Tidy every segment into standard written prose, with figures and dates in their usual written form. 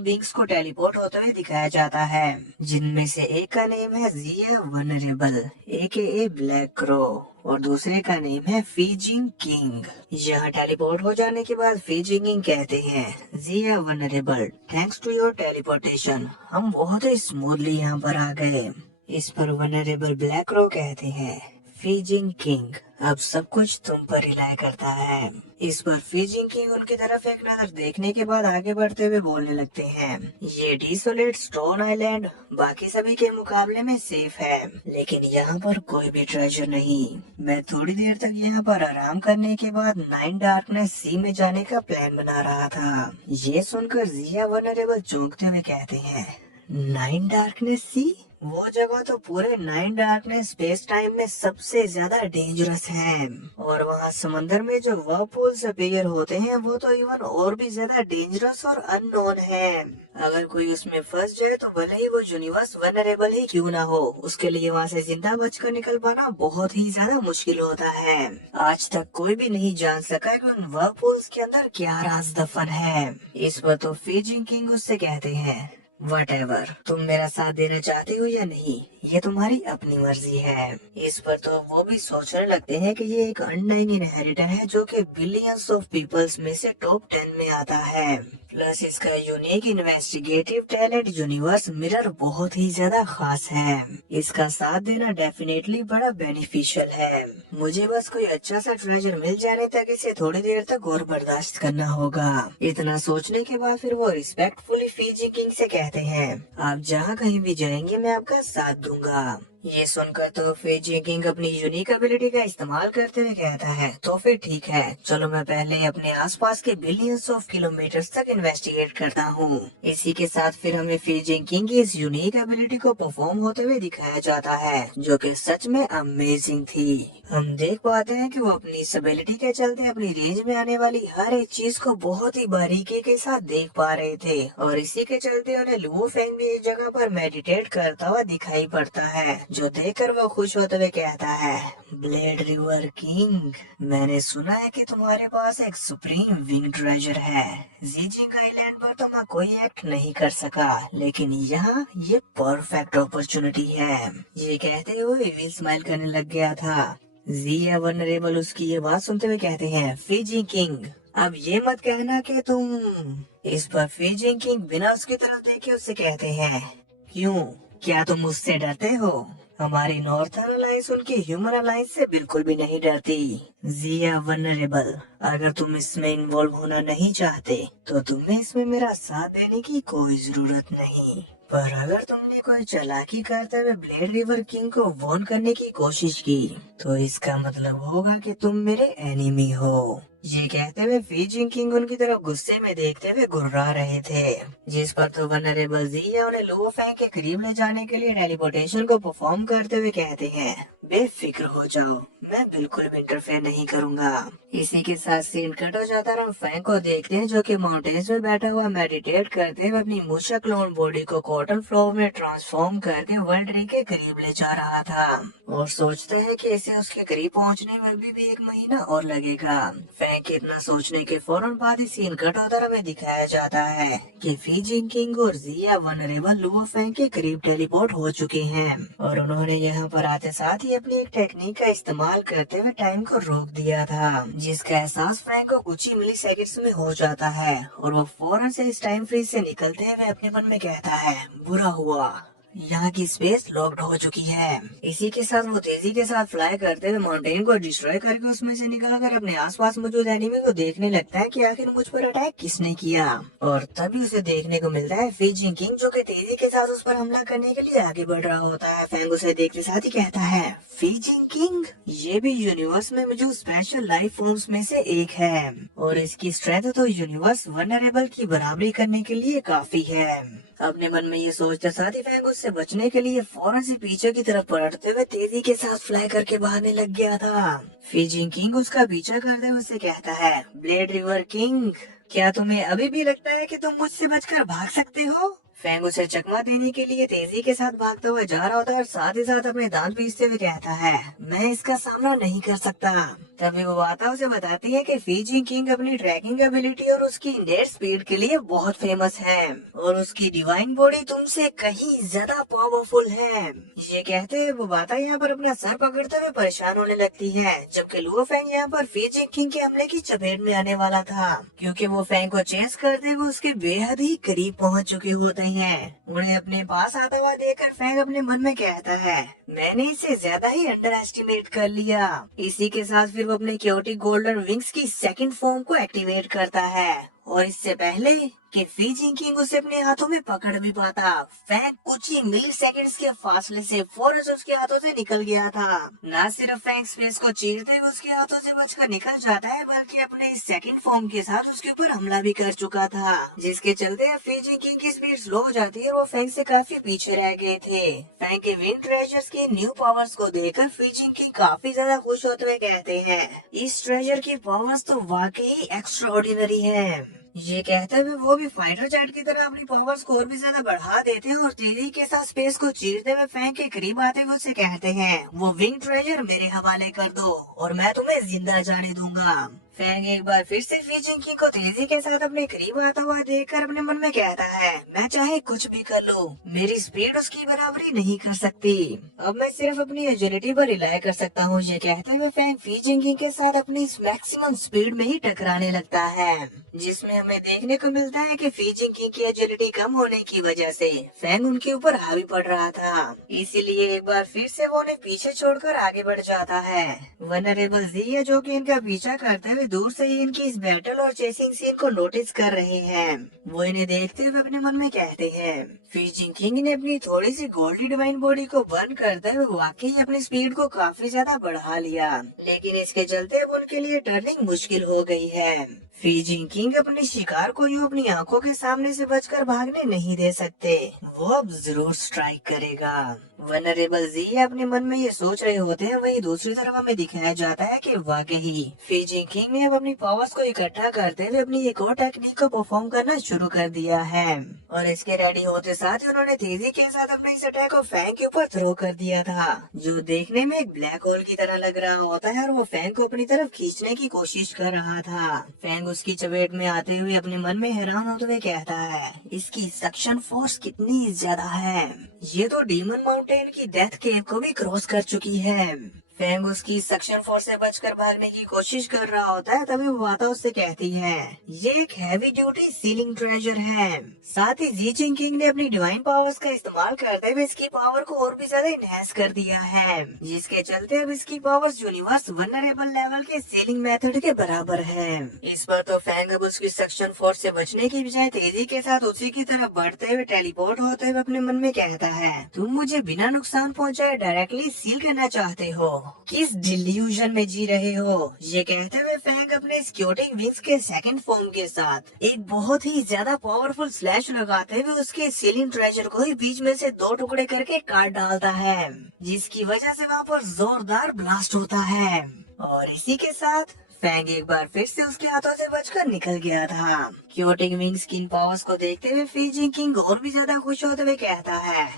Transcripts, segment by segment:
Beings को teleport होते हुए दिखाया जाता है, जिनमें से एक का नेम है जिया वनरेबल AKA ब्लैक क्रो और दूसरे का नेम है फीजिंग किंग। यह टेलीपोर्ट हो जाने के बाद फीजिंग किंग कहते हैं, जिया vulnerable, thanks to your teleportation हम बहुत ही स्मूथली यहाँ पर आ गए। इस पर वनरेबल ब्लैक क्रो कहते हैं, फीजिंग किंग अब सब कुछ तुम पर रिलाय करता है। इस पर फीजिंग किंग उनकी तरफ एक नजर देखने के बाद आगे बढ़ते हुए बोलने लगते हैं, ये डिसोलेट स्टोन आइलैंड बाकी सभी के मुकाबले में सेफ है, लेकिन यहाँ पर कोई भी ट्रेजर नहीं। मैं थोड़ी देर तक यहाँ पर आराम करने के बाद नाइन डार्कनेस सी में जाने का प्लान बना रहा था। ये सुनकर जिया वनरेबल चौंकते हुए कहते हैं, नाइन डार्कनेस सी? वो जगह तो पूरे नाइन डार्कनेस स्पेस टाइम में सबसे ज्यादा डेंजरस है, और वहाँ समंदर में जो वर्महोल्स अपीयर होते हैं वो तो इवन और भी ज्यादा डेंजरस और अननोन है। अगर कोई उसमें फंस जाए तो भले ही वो यूनिवर्स वनरेबल ही क्यों ना हो, उसके लिए वहाँ से जिंदा बचकर निकल पाना बहुत ही ज्यादा मुश्किल होता है। आज तक कोई भी नहीं जान सका कि उन वर्महोल्स के अंदर क्या राज दफन है। इस पर तो फीजिंग किंग उससे कहते हैं, Whatever, तुम मेरा साथ देना चाहते हो या नहीं, ये तुम्हारी अपनी मर्जी है। इस पर तो वो भी सोचने लगते हैं कि ये एक अनडाइंग इनहेरिटर है जो कि बिलियंस ऑफ पीपल्स में से टॉप 10 में आता है। प्लस इसका unique investigative talent universe mirror बहुत ही ज्यादा खास है। इसका साथ देना डेफिनेटली बड़ा बेनिफिशियल है। मुझे बस कोई अच्छा सा ट्रेजर मिल जाने तक इसे थोड़ी देर तक और बर्दाश्त करना होगा। इतना सोचने के बाद फिर वो रिस्पेक्टफुली फीजी किंग से कहते हैं, आप जहाँ कहीं भी जाएंगे मैं आपका साथ दूंगा। ये सुनकर तो फीजी किंग अपनी यूनिक एबिलिटी का इस्तेमाल करते हुए कहता है, तो फिर ठीक है, चलो मैं पहले अपने आसपास के बिलियंस ऑफ किलोमीटर्स तक इन्वेस्टिगेट करता हूँ। इसी के साथ फिर हमें फीजी किंग की इस यूनिक एबिलिटी को परफॉर्म होते हुए दिखाया जाता है, जो कि सच में अमेजिंग थी। हम देख पाते हैं कि वो अपनी इस एबिलिटी के चलते अपनी रेंज में आने वाली हर एक चीज को बहुत ही बारीकी के साथ देख पा रहे थे, और इसी के चलते उन्हें लुओ फेंग भी एक जगह पर मेडिटेट करता हुआ दिखाई पड़ता है, जो देखकर वो खुश होते हुए कहता है, ब्लेड रिवर किंग, मैंने सुना है कि तुम्हारे पास एक सुप्रीम विंग ट्रेजर है। जीजिंग आइलैंड पर तो मैं कोई एक्ट नहीं कर सका, लेकिन यहाँ ये परफेक्ट अपॉर्चुनिटी है। ये कहते हुए विल स्माइल करने लग गया था। जिया वनरेबल उसकी ये बात सुनते हुए कहते हैं, फीजी किंग अब ये मत कहना कि तुम। इस पर फीजी किंग बिना उसकी तरफ देखे उससे कहते हैं, क्यों, क्या तुम मुझसे डरते हो? हमारी नॉर्थर्न अलायंस उनकी ह्यूमन अलायंस से बिल्कुल भी नहीं डरती। जिया वनरेबल, अगर तुम इसमें इन्वॉल्व होना नहीं चाहते तो तुम्हें इसमें मेरा साथ देने की कोई जरूरत नहीं, पर अगर तुमने कोई चालाकी करते हुए ब्लेड रिवर किंग को वॉर्न करने की कोशिश की तो इसका मतलब होगा कि तुम मेरे एनिमी हो। ये कहते हुए फीजिंग किंग उनकी तरफ गुस्से में देखते हुए गुर्रा रहे थे, जिस पर तो वनरेबल जिया उन्हें लुओ फेंग के करीब ले जाने के लिए टेलीपोर्टेशन को परफॉर्म करते हुए कहते हैं, बेफिक्र हो जाओ, मैं बिल्कुल भी इंटरफेयर नहीं करूंगा। इसी के साथ सीन कट हो जाता है। हम फैंग को देखते हैं जो कि माउंटेन्स में बैठा हुआ मेडिटेट करते हुए अपनी मूषा क्लोन बॉडी को कॉटन फ्लोर में ट्रांसफॉर्म करके वर्ल्ड ट्री के करीब ले जा रहा था, और सोचता है कि इसे उसके करीब पहुंचने में भी एक महीना और लगेगा। फैंग के इतना सोचने के फौरन बाद ही सीन कट होता हमें दिखाया जाता है कि फीजिंग किंग और जिया वनरेबल लुओ फेंग के करीब टेलीपोर्ट हो चुके हैं, और उन्होंने यहाँ पर आते साथ ही अपनी एक टेक्निक का इस्तेमाल करते हुए टाइम को रोक दिया था, जिसका एहसास फ्रैंक को कुछ ही मिली सेकेंड्स में हो जाता है, और वो फौरन से इस टाइम फ्रीज से निकलते हुए अपने मन में कहता है, बुरा हुआ, यहाँ की स्पेस लॉक्ड हो चुकी है। इसी के साथ वो तेजी के साथ फ्लाई करते हुए माउंटेन को डिस्ट्रॉय करके उसमें से निकल कर अपने आसपास मौजूद एनिमी को देखने लगता है कि आखिर मुझ पर अटैक किसने किया, और तभी उसे देखने को मिलता है फीजिंग किंग, जो कि तेजी के साथ उस पर हमला करने के लिए आगे बढ़ रहा होता है। फैंग उसे देखते साथ ही कहता है, फीजिंग किंग, ये भी यूनिवर्स में मौजूद स्पेशल लाइफ फॉर्म्स में से एक है, और इसकी स्ट्रेंथ तो यूनिवर्स वनरेबल की बराबरी करने के लिए काफी है। अपने मन में ये सोचते साथ ही फैंग उससे बचने के लिए फौरन से पीछे की तरफ पलटते हुए तेजी के साथ फ्लाई करके भागने लग गया था। फीजिंग किंग उसका पीछा करते हुए उससे कहता है, ब्लेड रिवर किंग, क्या तुम्हें अभी भी लगता है कि तुम मुझसे बचकर भाग सकते हो? फैंग उसे चकमा देने के लिए तेजी के साथ भागता हुआ जा रहा होता है और साथ ही साथ अपने दांत पीसते हुए कहता है, मैं इसका सामना नहीं कर सकता। तभी वो आता उसे बताती है कि फीजिंग किंग अपनी ट्रैकिंग एबिलिटी और उसकी नेट स्पीड के लिए बहुत फेमस है और उसकी डिवाइन बॉडी तुमसे कहीं ज्यादा पावरफुल है। ये कहते हुए वो बाता यहाँ पर अपना सर पकड़ते हुए परेशान होने लगती है, जबकि लुओ फेंग यहाँ पर फीजिंग किंग के हमले की चपेट में आने वाला था, क्योंकि वो फेंग को चेस करते हुए उसके बेहद ही करीब पहुँच चुके होते हैं। उन्हें अपने पास आता हुआ देखकर फेंग अपने मन में कहता है, मैंने इसे ज्यादा ही अंडर एस्टिमेट कर लिया। इसी के साथ फिर वो अपने क्योटिक गोल्डन विंग्स की सेकंड फॉर्म को एक्टिवेट करता है और इससे पहले कि फीजिंग किंग उसे अपने हाथों में पकड़ भी पाता, फैंग कुछ ही मिली सेकंड्स के फासले से फौरन से उसके हाथों से निकल गया था। न सिर्फ फैंग स्पेस को चीरते हुए उसके हाथों से बचकर निकल जाता है, बल्कि अपने इस सेकंड फॉर्म के साथ उसके ऊपर हमला भी कर चुका था, जिसके चलते फीजिंग किंग की स्पीड स्लो हो जाती है और वो फैंग से काफी पीछे रह गए थे। फैंग के विंग ट्रेजर्स के न्यू पावर्स को देखकर फीजिंग किंग काफी ज्यादा खुश होते हुए कहते हैं, इस ट्रेजर की पावर्स तो वाकई एक्स्ट्राऑर्डिनरी है। ये कहते हुए वो भी फाइटर जेट की तरह अपनी पावर्स को और भी ज्यादा बढ़ा देते हैं और तेजी के साथ स्पेस को चीरते हुए फैंग के करीब आते हुए उसे कहते हैं, वो विंग ट्रेजर मेरे हवाले कर दो और मैं तुम्हें जिंदा जाने दूंगा। फैंग एक बार फिर से फीजिंग किंग को तेजी के साथ अपने करीब आता हुआ देखकर अपने मन में कहता है, मैं चाहे कुछ भी कर लूं, मेरी स्पीड उसकी बराबरी नहीं कर सकती। अब मैं सिर्फ अपनी एजिलिटी पर रिलाय कर सकता हूँ। ये कहते हुए फैंग फीजिंग किंग के साथ अपनी मैक्सिमम स्पीड में ही टकराने लगता है, जिसमें हमें देखने को मिलता है कि फीजिंग किंग की एजिलिटी कम होने की वजह से फैंग उनके ऊपर हावी पड़ रहा था, इसीलिए एक बार फिर से वो उन्हें पीछे छोड़कर आगे बढ़ जाता है। वनरेबल ज़िया जो कि इनका पीछा करते हुए दूर से ही इनकी इस बैटल और चेसिंग सीन को नोटिस कर रहे हैं। वो इन्हें देखते हुए अपने मन में कहते हैं, फीजिंग किंग ने अपनी थोड़ी सी गोल्डी डिवाइन बॉडी को बर्न करते हुए वाकई अपनी स्पीड को काफी ज्यादा बढ़ा लिया, लेकिन इसके चलते अब उनके लिए टर्निंग मुश्किल हो गई है। फीजिंग किंग अपने शिकार को यूं अपनी आंखों के सामने से बचकर भागने नहीं दे सकते, वो अब जरूर स्ट्राइक करेगा। वनरेबल ज़िया अपने मन में ये सोच रहे होते हैं, वहीं दूसरी तरफ हमें दिखाया जाता है कि वाकई फीजिंग किंग ने अब अपनी पावर्स को इकट्ठा करते हुए अपनी एक और टेक्निक को परफॉर्म करना शुरू कर दिया है और इसके रेडी होते साथ ही उन्होंने तेजी के साथ अपने इस अटैक को फैंग के ऊपर थ्रो कर दिया था, जो देखने में एक ब्लैक होल की तरह लग रहा होता है और वो फैंग को अपनी तरफ खींचने की कोशिश कर रहा था। फैंग उसकी चपेट में आते हुए अपने मन में हैरान होते हुए कहता है, इसकी सक्शन फोर्स कितनी ज्यादा है, ये तो डीमन माउंटेन की डेथ केव को भी क्रॉस कर चुकी है। फैंग उसकी सक्शन फोर्स से बचकर भागने की कोशिश कर रहा होता है, तभी वाता उससे कहती है, ये एक हैवी ड्यूटी सीलिंग ट्रेजर है। साथ ही ज़ी किंग ने अपनी डिवाइन पावर्स का इस्तेमाल करते हुए इसकी पावर को और भी ज्यादा इनहेंस कर दिया है, जिसके चलते अब इसकी पावर्स यूनिवर्स वनरेबल लेवल के सीलिंग मेथड के बराबर है। इस पर तो फैंग अब उसकी सक्शन फोर्स से बचने की बजाय तेजी के साथ उसी की तरफ बढ़ते हुए टेलीपोर्ट होते हुए अपने मन में कहता है, तुम मुझे बिना नुकसान पहुँचाए डायरेक्टली सील करना चाहते हो, किस डिल्यूजन में जी रहे हो। ये कहते हुए फैंग अपने स्क्यूटिंग विंग्स के सेकंड फॉर्म के साथ एक बहुत ही ज्यादा पावरफुल स्लैश लगाते हुए उसके सीलिंग ट्रेजर को ही बीच में से दो टुकड़े करके काट डालता है, जिसकी वजह से वहाँ पर जोरदार ब्लास्ट होता है और इसी के साथ फैंग एक बार फिर से उसके हाथों से बचकर निकल गया था। क्यूटिंग विंग्स की पावर्स को देखते हुए फीजिंग किंग और भी ज्यादा खुश होते हुए कहता है,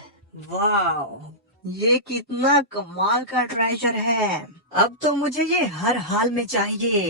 वाह, ये कितना कमाल का ट्रेजर है, अब तो मुझे ये हर हाल में चाहिए।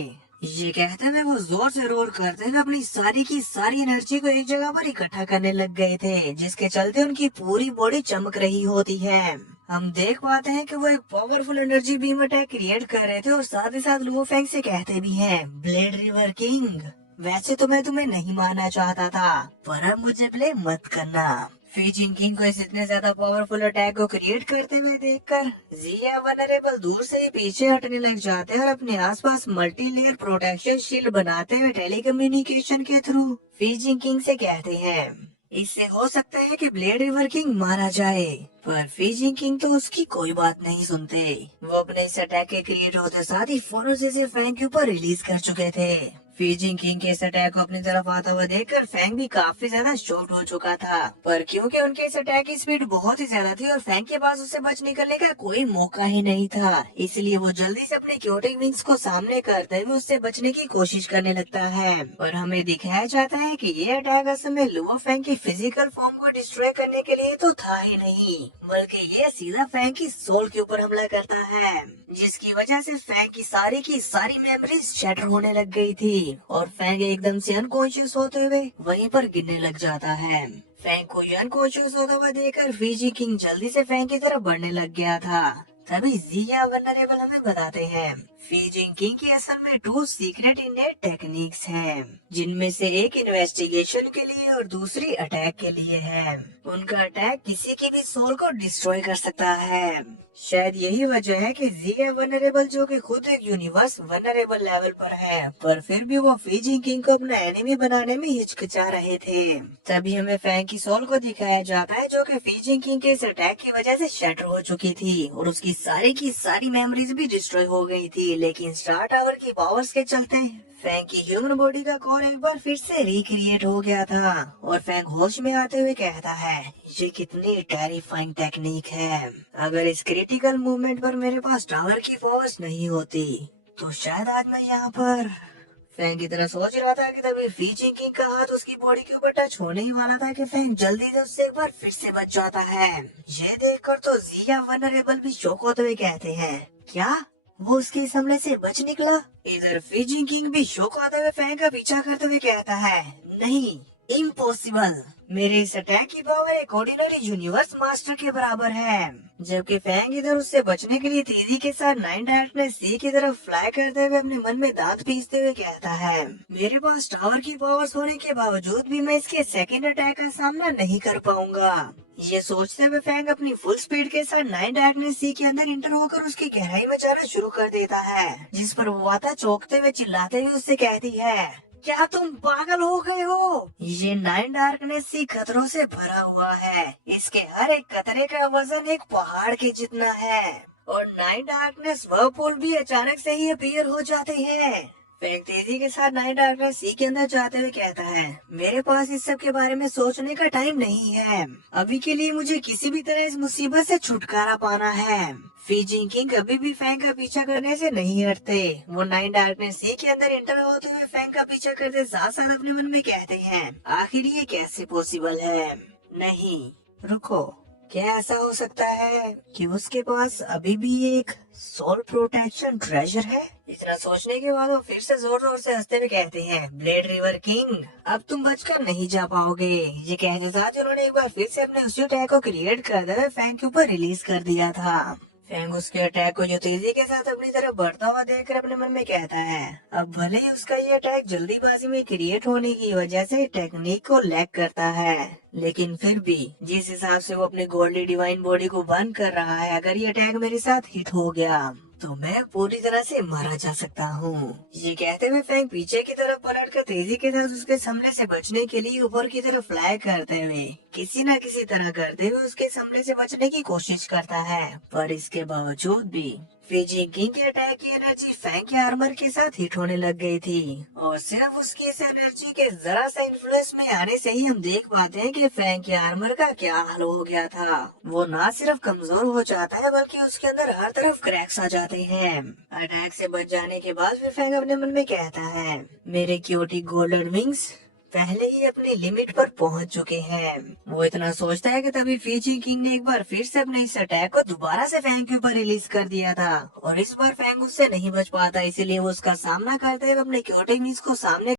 ये कहते हुए वो जोर से रोर करते हुए अपनी सारी की सारी एनर्जी को एक जगह पर इकट्ठा करने लग गए थे, जिसके चलते उनकी पूरी बॉडी चमक रही होती है। हम देख पाते हैं कि वो एक powerful energy beam attack create कर रहे थे और साथ ही साथ लुओ फेंग से कहते भी हैं, ब्लेड रिवर किंग, वैसे तो मैं तुम्हें नहीं मानना चाहता था, पर अब मुझे ब्लेम मत करना। फीजिंग किंग को इस इतने ज्यादा पावरफुल अटैक को क्रिएट करते हुए देखकर ज़िया वनरेबल दूर से ही पीछे हटने लग जाते हैं और अपने आसपास मल्टी लेयर प्रोटेक्शन शील्ड बनाते हुए टेलीकम्युनिकेशन के थ्रू फीजिंग किंग से कहते हैं, इससे हो सकता है कि ब्लेड रिवर किंग मारा जाए, पर फीजिंग किंग तो उसकी कोई बात नहीं सुनते। वो अपने इस अटैक के क्रिएट होते साथ ही फौरन से फैंग के ऊपर रिलीज कर चुके थे। फीजिंग किंग के इस अटैक को अपनी तरफ आता हुआ देखकर फैंग भी काफी ज्यादा शॉक्ड हो चुका था, पर क्योंकि उनके इस अटैक की स्पीड बहुत ही ज्यादा थी और फैंग के पास उससे बच निकलने का कोई मौका ही नहीं था, इसलिए वो जल्दी से अपने क्योटिक विंग्स को सामने करते हुए उससे बचने की कोशिश करने लगता है। और हमें दिखाया जाता है कि ये अटैक असल में लुओ फैंग की फिजिकल फॉर्म को डिस्ट्रॉय करने के लिए तो था ही नहीं, बल्कि ये सीधा फैंग की सोल के ऊपर हमला करता है, जिसकी वजह से फैंग की सारी मेमोरीज शैटर होने लग गई थी और फैंग एकदम से अनकॉन्शियस होते हुए वहीं पर गिरने लग जाता है। फैंग को अनकॉन्शियस होता हुआ देखकर फीजी किंग जल्दी से फैंग की तरफ बढ़ने लग गया था। तभी जिया वनरेबल हमें बताते हैं फीजिंग किंग की असल में 2 सीक्रेट इनेट टेक्निक्स हैं, जिनमें से एक इन्वेस्टिगेशन के लिए और दूसरी अटैक के लिए है। उनका अटैक किसी की भी सोल को डिस्ट्रॉय कर सकता है। शायद यही वजह है कि जिया वनरेबल, जो कि खुद एक यूनिवर्स वनरेबल लेवल पर है, पर फिर भी वो फीजिंग किंग को अपना एनिमी बनाने में हिचकिचा रहे थे। तभी हमें फैंग की सोल को दिखाया जाता है, जो कि फीजिंग किंग के इस अटैक की वजह से शटर हो चुकी थी और उसकी सारी मेमोरीज भी डिस्ट्रॉय हो गई थी, लेकिन स्टार टावर की पावर्स के चलते फैंग की ह्यूमन बॉडी का कोर एक बार फिर से रिक्रिएट हो गया था और फैंग होश में आते हुए कहता है, ये कितनी टेरिफाइंग टेक्निक है। अगर इस क्रिटिकल मूवमेंट पर मेरे पास टावर की पावर्स नहीं होती तो शायद आज मैं यहाँ पर। फैंग की तरह सोच रहा था कि तभी फीजिंग किंग का हाथ उसकी बॉडी के ऊपर टच होने ही वाला था कि फैंग जल्दी से उससे एक बार फिर से बच जाता है। ये देखकर तो जिया वनरेबल भी शॉक होते हुए कहते हैं, क्या वो उसके इस हमले से बच निकला? इधर फीजिंग किंग भी शॉक होते हुए फैंग का पीछा करते हुए कहता है, नहीं, इम्पॉसिबल। मेरे इस अटैक की पावर एक ऑर्डिनरी यूनिवर्स मास्टर के बराबर है। जबकि फैंग इधर उससे बचने के लिए तेजी के साथ नाइन डार्कनेस सी की तरफ फ्लाई करते हुए अपने मन में दांत पीसते हुए कहता है, मेरे पास टावर की पावर्स होने के बावजूद भी मैं इसके सेकंड अटैक का सामना नहीं कर पाऊंगा। ये सोचते हुए फैंग अपनी फुल स्पीड के साथ नाइन डार्कनेस सी के अंदर इंटर होकर उसकी गहराई में जाना शुरू कर देता है, जिस पर वो आता चौंकते हुए चिल्लाते हुए उससे कहती है, क्या तुम पागल हो गए हो? ये नाइन डार्कनेस सी खतरों से भरा हुआ है, इसके हर एक खतरे का वजन एक पहाड़ के जितना है और नाइन डार्कनेस वर्लपूल भी अचानक से ही अपीयर हो जाते हैं। फैंग तेजी के साथ नाइन डार्कनेस सी के अंदर जाते हुए कहता है, मेरे पास इस सब के बारे में सोचने का टाइम नहीं है। अभी के लिए मुझे किसी भी तरह इस मुसीबत से छुटकारा पाना है। फीजिंग किंग कभी भी फैंग का पीछा करने से नहीं हटते। वो नाइन डार्कनेस सी के अंदर इंटर होते हुए फैंग का पीछा करते साथ साथ अपने मन में कहते हैं, आखिर ये कैसे पॉसिबल है? नहीं, रुको, क्या ऐसा हो सकता है कि उसके पास अभी भी एक सोल प्रोटेक्शन ट्रेजर है? इतना सोचने के बाद वो फिर से जोर जोर से हंसते हुए कहते हैं, ब्लेड रिवर किंग, अब तुम बचकर नहीं जा पाओगे। ये कहते साथ उन्होंने एक बार फिर से अपने उसी अटैक को क्रिएट करते हुए फैंग के ऊपर रिलीज कर दिया था। फैंग उसके अटैक को जो तेजी के साथ अपनी तरफ बढ़ता हुआ देखकर अपने मन में कहता है, अब भले ही उसका ये अटैक जल्दीबाजी में क्रिएट होने की वजह से टेक्निक को लैग करता है, लेकिन फिर भी जिस हिसाब से वो अपनी गोल्डी डिवाइन बॉडी को बंद कर रहा है, अगर ये अटैक मेरे साथ हिट हो गया तो मैं पूरी तरह से मारा जा सकता हूँ। ये कहते हुए फैंग पीछे की तरफ पलट कर तेजी के साथ उसके हमले से बचने के लिए ऊपर की तरफ फ्लाई करते हुए किसी न किसी तरह करते हुए उसके हमले से बचने की कोशिश करता है, पर इसके बावजूद भी फीजिंग किंग के अटैक की एनर्जी फैंग के आर्मर के साथ हिट होने लग गई थी और सिर्फ उसकी इस एनर्जी के जरा सा इन्फ्लुएंस में आने से ही हम देख पाते हैं कि फैंग के आर्मर का क्या हाल हो गया था। वो ना सिर्फ कमजोर हो जाता है बल्कि उसके अंदर हर तरफ क्रैक्स आ जाते हैं। अटैक से बच जाने के बाद फिर फैंग अपने मन में कहता है, मेरे क्यूटी गोल्डन विंग्स पहले ही अपनी लिमिट पर पहुंच चुके हैं। वो इतना सोचता है कि तभी फीजिंग किंग ने एक बार फिर से अपने इस अटैक को दोबारा से फैंग के ऊपर रिलीज कर दिया था और इस बार फैंग उससे नहीं बच पाता, इसीलिए वो उसका सामना करते हुए अपने क्यूटी विंग्स को सामने